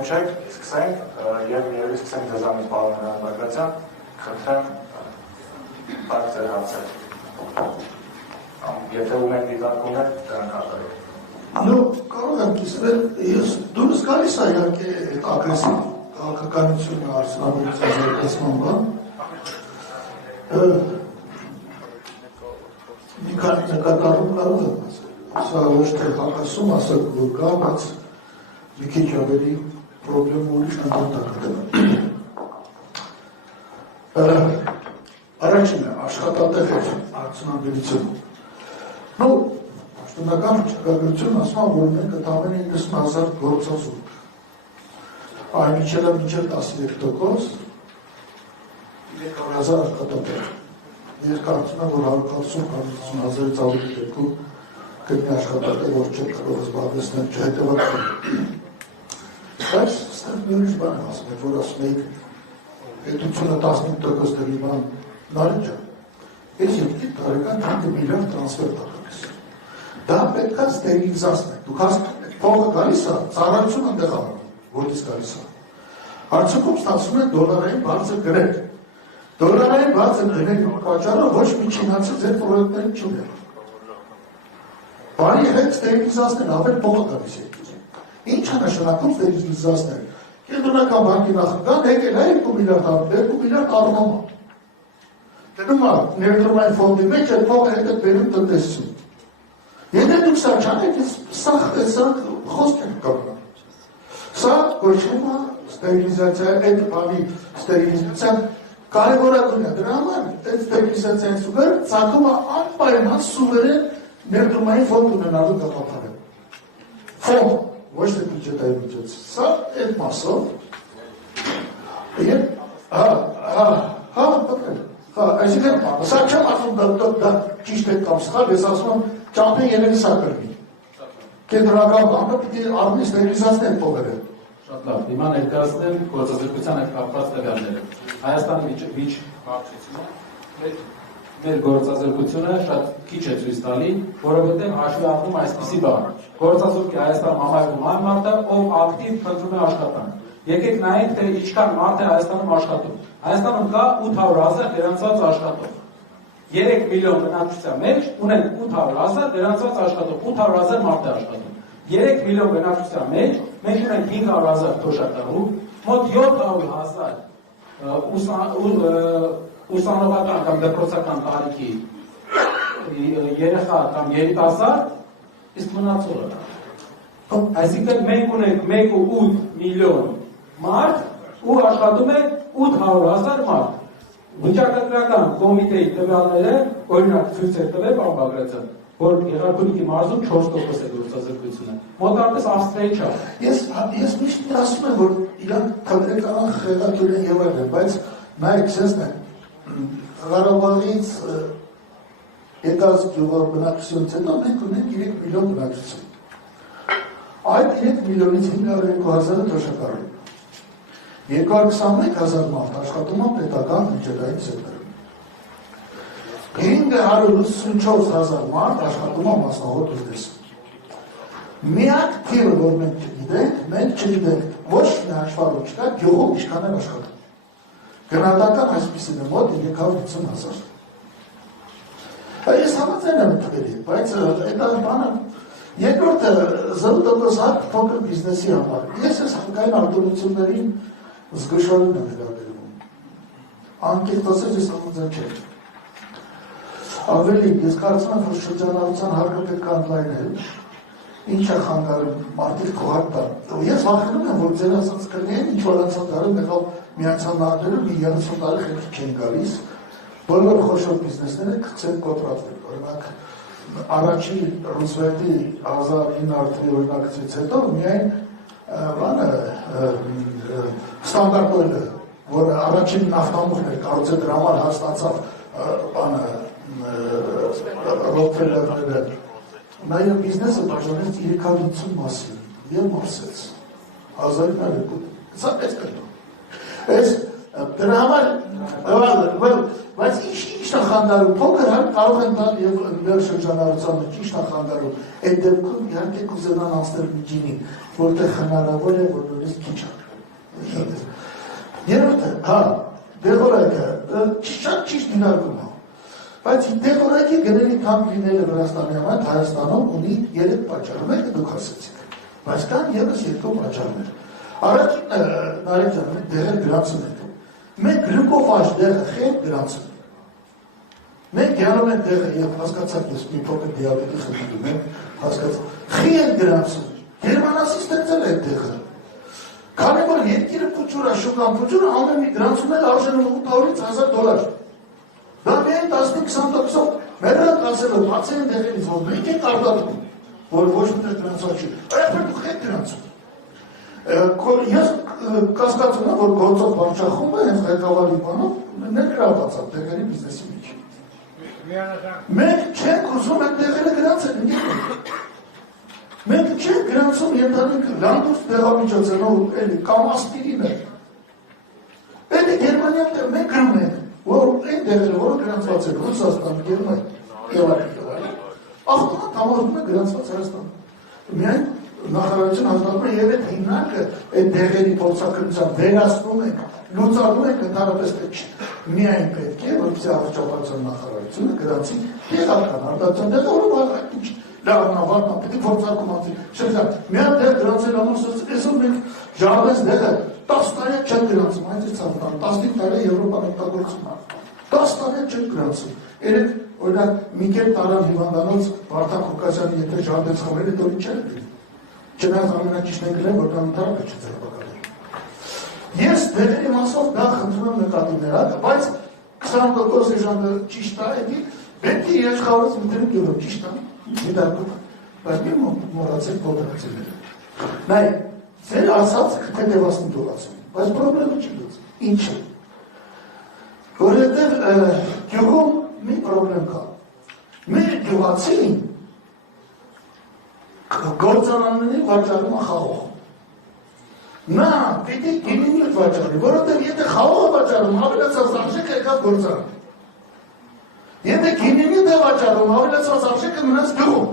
Հենչեք, սկսենք և երևի սկսենք ձեզանից պարոն Բագրատյան, խնդրեմ տակ ձեր հարցեր։ Եթե ունեք դիտարկումներ, դրանք արտարեք։ Նո, կարող եմ կիսվել, ես դուրս գալիս է իհարկե այդ ագրեսիվ քաղաքականությունը արդյունաբերության զարգացման բան։ Մի քանի նկատառում կարող եմ ասել, սա ոչ թե հակասում ասել, որ կա, բայց մի քիչ ավելի պրոբլեմ ուրիշ ընդհանրական։ Առաջինը աշխատատեղեր արդյունաբերություն։ Նո, պաշտոնական ճակատագրությունն ասում որ մենք ընդամենը 90,000 գործազուրկ։ Այն մինչև 13% 300,000 աշխատատեղ։ Ես կարծում եմ, որ 140,000-150,000-ից ավելի դեպքում գտնի աշխատատեղ, որ չէ կարող զբաղեցնել չհետևական։ Բայց ստեղ մի ուրիշ բան եմ ասում, որ ասում էիք պետությունը 15% դեպի բան նարինջ է։ Ես 7 տարեկան 5 միլիարդ տրանսֆեր տալիս։ Դա պետք է ստերիլիզացնել։ Դուք հասկանում եք, փողը գալիս է, ծառայությունը ընդեղ անում, որտից գալիս է։ Արդյունքում ստացվում է դոլարային բարձր գրել։ Դոլարային բարձր գրելու պատճառը ոչ մի չինացի ձեր պրոյեկտներին չի ունենա։ Բարի հետ ստերիլիզացնել, ավել փողը գալիս է։ Ինչ է նշանակում ստերիլիզացնել։ Կենտրոնական բանկի նախագահան եկել է 2 միլիարդ առնում։ Դնում է ներդրումային ֆոնդի մեջ այդ փողը հետ է բերում տնտեսություն։ Եթե դուք սա չանեք, սա խոսք ենք կապնում։ Սա կոչվում է ստերիլիզացիա, այդ բանի ստերիլիզացիան կարևորագույն է։ Դրա համար այդ ստերիլիզացիային սուգերը ցակում է անպայման սուվերեն ներդրումային ֆոնդ ունենալու գաղափարը։ Ֆոնդ, ոչ թե բյուջետային միջոց։ Սա այդ մասով այսինքն սա չեմ ասում դա ճիշտ է կամ սխալ, ես ասում եմ ճամփեն երևի սա կրվի։ Կենտրոնական բանկը պիտի առնի ստերիլիզացնել փողերը։ Շատ լավ, հիմա ներկայացնեմ գործազրկության հետ կապված տվյալները։ Հայաստանի վիճ հարցությունը մեր գործազրկությունը շատ քիչ է ցույց տալի, որովհետև հաշվի առնում այսպիսի բան։ Գործազուրկ է Հայաստանում համարվում այն մարդը, ով ակտիվ փնտրում է աշխատանք։ Եկեք նայենք, թե ինչքան մարդ է Հայաստանում աշխատում։ Հայաստանում կա 800,000 գրանցված աշխատող։ 3 միլիոն բնակչության մեջ ունեն 800,000 գրանցված աշխատող, 800,000 մարդ է աշխատում։ 3 միլիոն բնակչության մեջ մենք ունենք 500,000 թոշակառու, մոտ 700,000 ուսանողական կամ դպրոցական տարիքի երեխա կամ երիտասարդ, իսկ մնացողը։ Այսինքն մենք ունենք 1.8 միլիոն մարդ ու աշխատում է 800,000 մարդ։ Վիճակագրական կոմիտեի տվյալները, օրինակ ցույց է տվել պարոն Բագրատյան, որ Եղարքունիքի մարզում 4% է գործազրկությունը։ Մոտավորապես Ավստրիայի չափ։ Ես միշտ ասում եմ, որ իրանք թվերական խեղաթյուրեն եւ այլն, բայց նայեք, սենսն է, Ղարաբաղից եկած գյուղի բնակչությունից հետո մենք ունենք 3 միլիոն բնակչություն։ Այդ 3 միլիոնից 502,000-ը թոշակառու։ 221,000 մարդ աշխատում է պետական բյուջետային սեկտորում։ 584,000 մարդ աշխատում է մասնավոր բիզնեսում։ Միակ թիվը, որ մենք չգիտենք, ոչ մի հաշվառում չկա, գյուղում ինչքան են աշխատում։ Գնահատական այսպիսին է մոտ 350,000։ Ես համաձայն եմ թվերի, բայց այդ բանը երկրորդը 0% հատ փոքր բիզնեսի համար։ Ես այս հարկային արտոնություններին զգուշորեն եմ վերաբերվում։ Անկեղծ ասած ես համաձայն չեմ։ Ավելի ես կարծում եմ, որ շրջանառության հարկը պետք է ընդլայնել։ Ինչ է խանգարում մարդիկ քողակ տան։ Ես վախենում եմ, որ ձեր ասած կրնեն ինչ որ անցած տարի եղավ միացյալ նահանգներում մի 30 տարի խելք չեն գալիս։ Բոլոր խոշոր բիզնեսները գցեն կոտրատվել։ Օրինակ առաջին Ռուսվելտի 1900 թվականի օրինակցից հետո միայն բանը ստանդարտ օյլը, որ առաջին նավթամուղն էր կառուցել դրա համար հաստացավ բանը Ռոքֆելլերները։ Նաև բիզնեսը բաժանեց 350 մասի եւ մորսեց 1902 սա էս կերպ։ Դրա համար բայց ի՞նչն է խանգարում, փոքր համ կարող են տալ եւ մեր շրջանառության մեջ ի՞նչն է խանգարում, այդ դեպքում իհարկե կուզենան անցնել միջինին, որտեղ հնարավոր է, որ նույնիսկ քիչ է։ Երրորդը, դեղորայքը շատ ճիշտ դինարկում է, բայց դեղորայքի գների թանկ լինելը Վրաստանի համար Հայաստանում ունի 3 պատճառ, մեկը դուք ասեցիք, բայց կան եւս 2 պատճառներ։ Առաջինը Նարեկ ջան, մենք դեղեր գրանցում ենք։ Մենք գլյուկոֆաժ դեղը խենք գրանցում ենք։ Մենք գնում ենք դեղը եւ հասկացաք ես մի փոքր դիաբետի խնդիր ունեմ, հասկացա։ Խի են գրանցում։ Գերմանացի ստեղծել է դեղը։ Քանի որ երկիրը փուչուրա, շուկան փուչուրա, ամեն մի գրանցում էլ արժենում $800-ից $1000։ Դա միայն 15-20%-ով մերրակ ասելով բացի են դեղերից, որ մենք ենք արտադրում, որ ոչ միտեղ գրանցված չի։ Այդպես դուք եք գրանցում։ Ես կասկածում եմ, որ գործող վարչախումբը հենց ղեկավարի բանով ներգրավված է դեղերի բիզնեսի մեջ։ Մենք չենք ուզում այդ դեղերը գրանցել, մենք չենք գրանցում ենթանենք լանդուս դեղամիջոցենով էլի կամ ասպիրինը։ Այդ Գերմանիան մենք գրում ենք, որ այն դեղերը, որը գրանցված են Ռուսաստանը, Գերմանիա եւ այլն, ավտոմատ համարվում է գրանցված Հայաստանում։ Միայն նախարարություն հաստատում է եւ այդ հիմնարկը այդ դեղերի փորձակնության վերացնում ենք, լուծարում ենք ընդհանրապես պետք չի։ Միայն պետք է, որպեսզի առողջապահության նախարարությունը գրանցի տեղական արտադրության դեղը, որը լավնավարն պետք է փորձարկում անցի։ Շրջան, միայն դեղ գրանցել համար այսօր մենք ժառանգած դեղը 10 տարի չեն գրանցում, այս է ցավալի, 15 տարի Եվրոպան օգտագործում է։ 10 տարի չեն գրանցում։ Երեք օրինակ Միքել Տարան հիվանդանոց Վարդան Ղուկասյանի եթե ժառանգած խմերը դուրս չեն լինի։ Չնայած ամենաճիշտն են գնել, որ դա ընդհանրապես չձերբակալել։ Ես դեղերի մասով դա խնդրում եմ նկատիներ, բայց 20% ժանը ճիշտ է, պետք է իշխանորից մտերում գյուղը ճիշտ է, դիտարկում, բայց մի մոռացեք փոքրացիները։ Նայ, ձեր ասած կտեվասնի դողացում, բայց պրոբլեմը չի լուծում։ Ինչ է։ Որովհետև գյուղում մի պրոբլեմ կա։ Մեր գյուղացին գործարանների վաճառումը խաղող։ Նա պիտի գինին վաճառի, որովհետև եթե խաղողը վաճառում, ավելացած արժեքը եկավ գործարան։ Եթե գինին է վաճառում, ավելացած արժեքը մնաց գյուղում։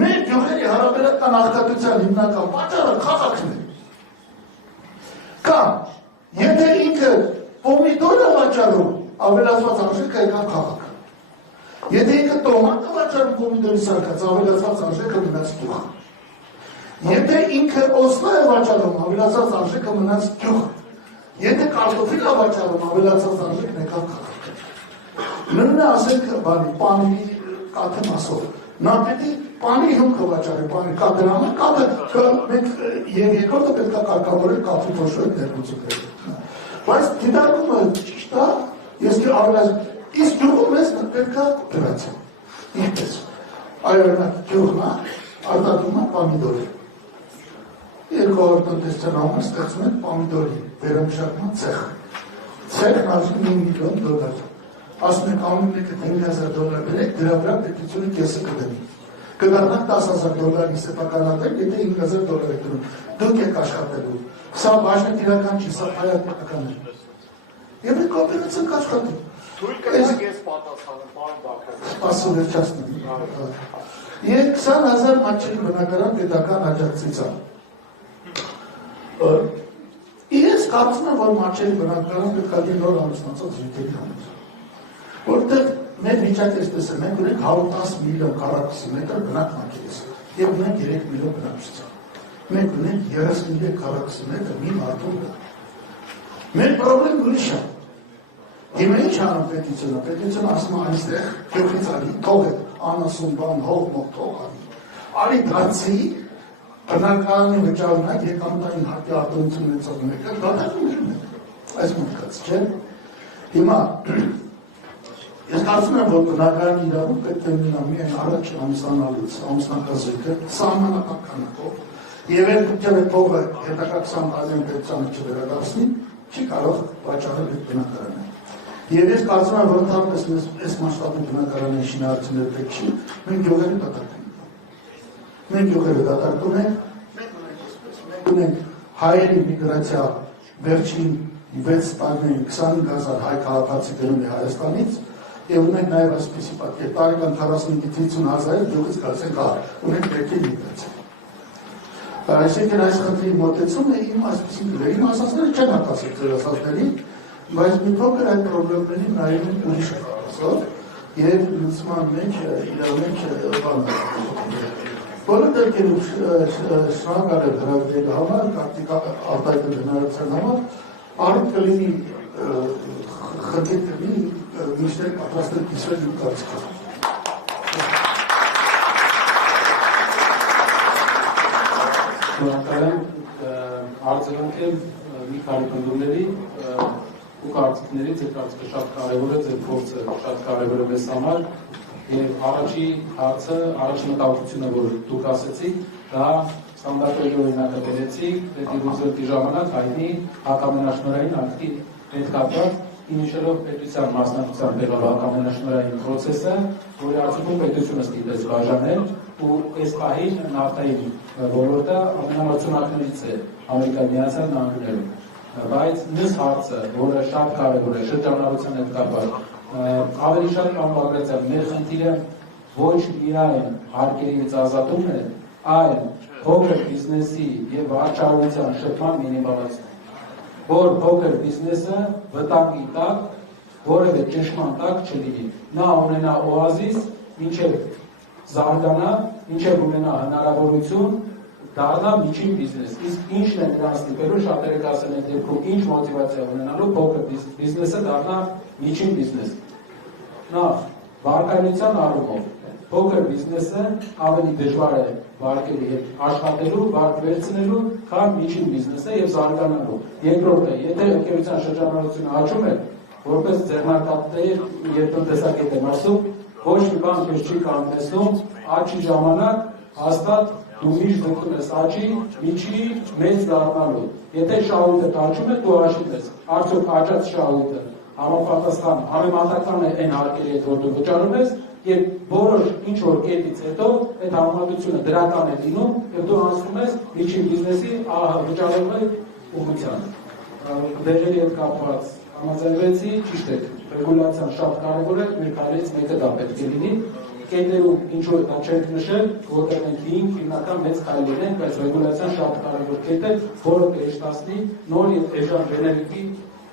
Մեր գյուղերի հարաբերական աղքատության հիմնական պատճառը քաղաքն է։ Կամ եթե ինքը պոմիդոր է վաճառում, ավելացած արժեքը եկավ քաղաք։ Եթե ինքը տոմատ է վաճառում պոմիդորի սարքած, ավելացած արժեքը մնաց գյուղ։ Եթե ինքը օսլա է վաճառում, ավելացած արժեքը մնաց գյուղ։ Եթե կարտոֆիլ է վաճառում, ավելացած արժեքն եկավ քաղաք։ Նույնն է ասենք պանի կաթը մասով։ Նա պետք է պանի հումքը վաճառի, պանի կադրամը, կաթը մենք եւ երկրորդը պետք է կարգավորել կաթի փոշոյի ներմուծումները։ Բայց դիտարկումը ճիշտ է, ես ավելացնում իսկ գյուղում ես պետք է օպերացիա։ Ինչպես։ Այո, գյուղն է, արտադրում է պամիդորի։ Երկու տնտեսության համար ստեղծում են պամիդորի վերամշակման ցեխ։ Ցեխն արժում $1 միլիոն։ Ասում եք ամեն մեկը $5,000 բերեք, դրա վրա պետությունը կեսը կդնի։ Կդառնանք $10,000 սեփականատեր, եթե $5,000 եք դնում։ Դուք եք աշխատելու։ Սա բաժնետ իրական չի, սա հայատական է։ Եվ մենք կոպերացիան կաշխատենք։ Թույլ կրեք ես պատասխանում, պարոն Բաքրյան։ Սպասում վերջացնում։ Եվ 20,000 մատչելի բնակարան պետական աջակցից է։ Ես կարծում եմ, որ մատչելի բնակարան պետք է լինի նոր ամուսնացած զույգերի համար։ Որտեղ մեր վիճակը այսպես է, մենք ունենք 110 միլիոն քառակուսի մետր բնակ մակերես եւ ունենք 3 միլիոն բնակչություն։ Մենք ունենք 33 քառակուսի մետր մի մարդու վրա։ Մեր պրոբլեմը ուրիշ է։ Հիմա ինչ անում պետությունը։ Պետությունը ասում է այստեղ գյուղից արի, թողեք անասուն բան, հող մող թող արի։ Արի դարձի բնակարանի վճարունակ եկամտային հարկի արտոնություն ունեցող մեկը դատարկում է։ Այս մտքած, չէ՞։ Հիմա ես կարծում եմ, որ բնակարանի իրավունք պետք է լինի միայն առաջ ամուսնանալուց, ամուսնակազույգը սահմանափակ քանակով եւ այդ փողը հետագա 20 տարին պետության չվերադառնի, չի կարող վաճառել այդ բնակարանը։ Եվ ես կարծում եմ, որ ընդհանրապես այս մասշտաբի բնակարանի շինարարությունները պետք չի, մենք գյուղերի դատարկում ենք։ Մենք գյուղերը դատարկում ենք, մենք ունենք հայերի միգրացիա վերջին 6 տարի 25,000 հայ քաղաքացի գնում է Հայաստանից եւ ունենք նաեւ այսպիսի պատկեր տարեկան 45-50,000 գյուղից գալիս են գար ունենք երկի միգրացիա այսինքն այս խնդրի մոտեցումը իմ այսպիսի դերին ասածները չեն հակասել ձեր ասածների բայց մի փոքր այդ խնդիրների նայում են ուրիշ կարգով եւ լուսման մեջ իրավունք բոլոր դեպքերում շնորհակալ եմ հրավիրելու համար կապտիկա արտահայտել հնարավորության համար առիթ կլինի խնդիր կլինի միշտ պատրաստել կիսվել իմ կարծիքով շնորհակալ եմ արձագանքել մի քանի պնդումների ու կարծիքների ձեր կարծիքը շատ կարևոր է ձեր փորձը շատ կարևոր է մեզ համար եւ առաջի հարցը առաջի մտահոգությունը որ դուք ասեցիք դա ստանդարտների օրինակը բերեցիք Ռուզվելտի ժամանակ հայտնի հակամենաշնորհային ակտի հետ կապված ինիշելով պետության մասնակցության տեղով հակամենաշնորհային process-ը որի արդյունքում պետությունը ստիպեց բաժանել ու այս պահին նավթային ոլորտը ամենամարդյունատներից է Ամերիկայի Միացյալ Նահանգներում բայց մյուս հարցը որը շատ կարևոր է շրջանառության հետ կապված ավելի շատ կամ Բագրատյան մեր խնդիրը ոչ միայն հարկերից ազատումն է այլ փոքր բիզնեսի եւ վաճառության շփման մինիմալացումը որ փոքր բիզնեսը վտանգի տակ որևէ ճնշման տակ չլինի նա ունենա օազիս մինչև զարգանա մինչև ունենա հնարավորություն դառնա միջին բիզնես իսկ ինչն է դրան ստիպելու շատերը կասեն այդ երկու ինչ մոտիվացիա ունենալու փոքր բիզնեսը դառնա միջին բիզնես նախ վարկայնության առումով փոքր բիզնեսը ավելի դժվար է վարկերի հետ աշխատելու, վարկ վերցնելու, քան միջին բիզնեսը եւ զարգանալու։ Երկրորդը, եթե ընկերության շրջանառությունը աճում է, որպես ձեռնարկատեր եւ տնտեսագետ եմ ասում, ոչ մի բան քեզ չի կանգնեցնում աճի ժամանակ հաստատ դու միշտ գտնում ես աճի միջի մեծ դառնալու։ Եթե շահույթը աճում է, դու աշիտ ես։ Արդյոք աճած շահույթը համապատասխան համեմատական է այն հարկերի հետ, որ դու վճարում ես, եւ որոշ ինչ որ կետից հետո այդ համեմատությունը դրական է լինում եւ դու անցնում ես միջին բիզնեսի վճարելու ուղղության։ Դերերի հետ կապված համաձայնվեցի, ճիշտ է, ռեգուլյացիան շատ կարևոր է, մեր քայլից մեկը դա պետք է լինի։ Կետերում ինչ որ դա չենք նշել, որտեղ մենք հիմնական մեծ քայլեր ենք, բայց ռեգուլյացիան շատ կարևոր կետ է, որը կհեշտացնի նոր եւ էժան էներգի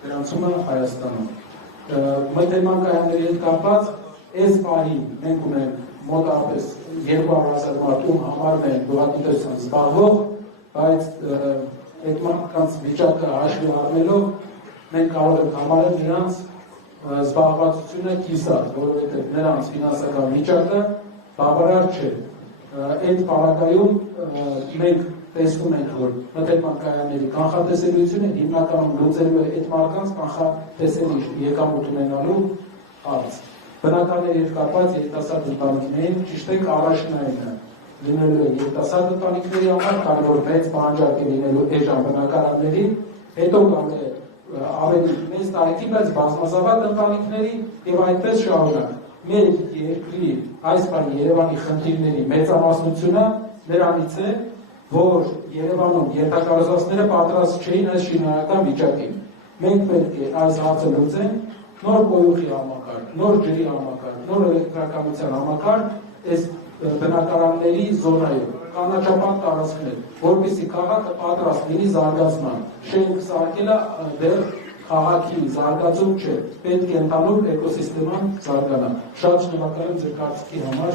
գրանցումը Հայաստանում։ Մթերմանկայանների հետ կապված այս պահին մենք ունենք մոտավորապես 200,000 մարդ ում համարվում են գյուղատնտեսությամբ զբաղվող, բայց այդ մարդկանց վիճակը հաշվի առնելով մենք կարող ենք համարել նրանց զբաղվածությունը կիսատ, որովհետև նրանց ֆինանսական վիճակը բավարար չէ։ Այդ պարագայում մենք տեսնում ենք, որ մթերմանկայանների կանխատեսելիությունը հիմնականում լուծելու է այդ մարդկանց կանխատեսելի եկամուտ ունենալու հարց։ Բնականների հետ կապված երիտասարդ ընտանիքներին ճիշտ է առաջնայինը լինելու է երիտասարդ ընտանիքների համար, քանի որ մեծ պահանջարկ է լինելու էժան բնակարանների, հետո կամ է ավելի մեծ տարիքի, բայց բազմազավակ ընտանիքների եւ այդպես շարունակ։ Մեր երկրի այս բանի Երևանի խնդիրների մեծամասնությունը նրանից է, որ Երևանում ենթակառուցվածքները պատրաստ չէին այս շինարարական վիճակին։ Մենք պետք է այս հարցը լուծենք նոր կոյուղի համակարգ, նոր ջրի համակարգ, նոր էլեկտրականության համակարգ այս բնակարանների զոնայում, կանաչապատ տարածքներ, որպեսզի քաղաքը պատրաստ լինի զարգացման։ Շենք սարքելը դեռ քաղաքի զարգացում չէ, պետք է ընդհանուր էկոսիստեման զարգանա։ Շատ շնորհակալ եմ ձեր կարծիքի համար։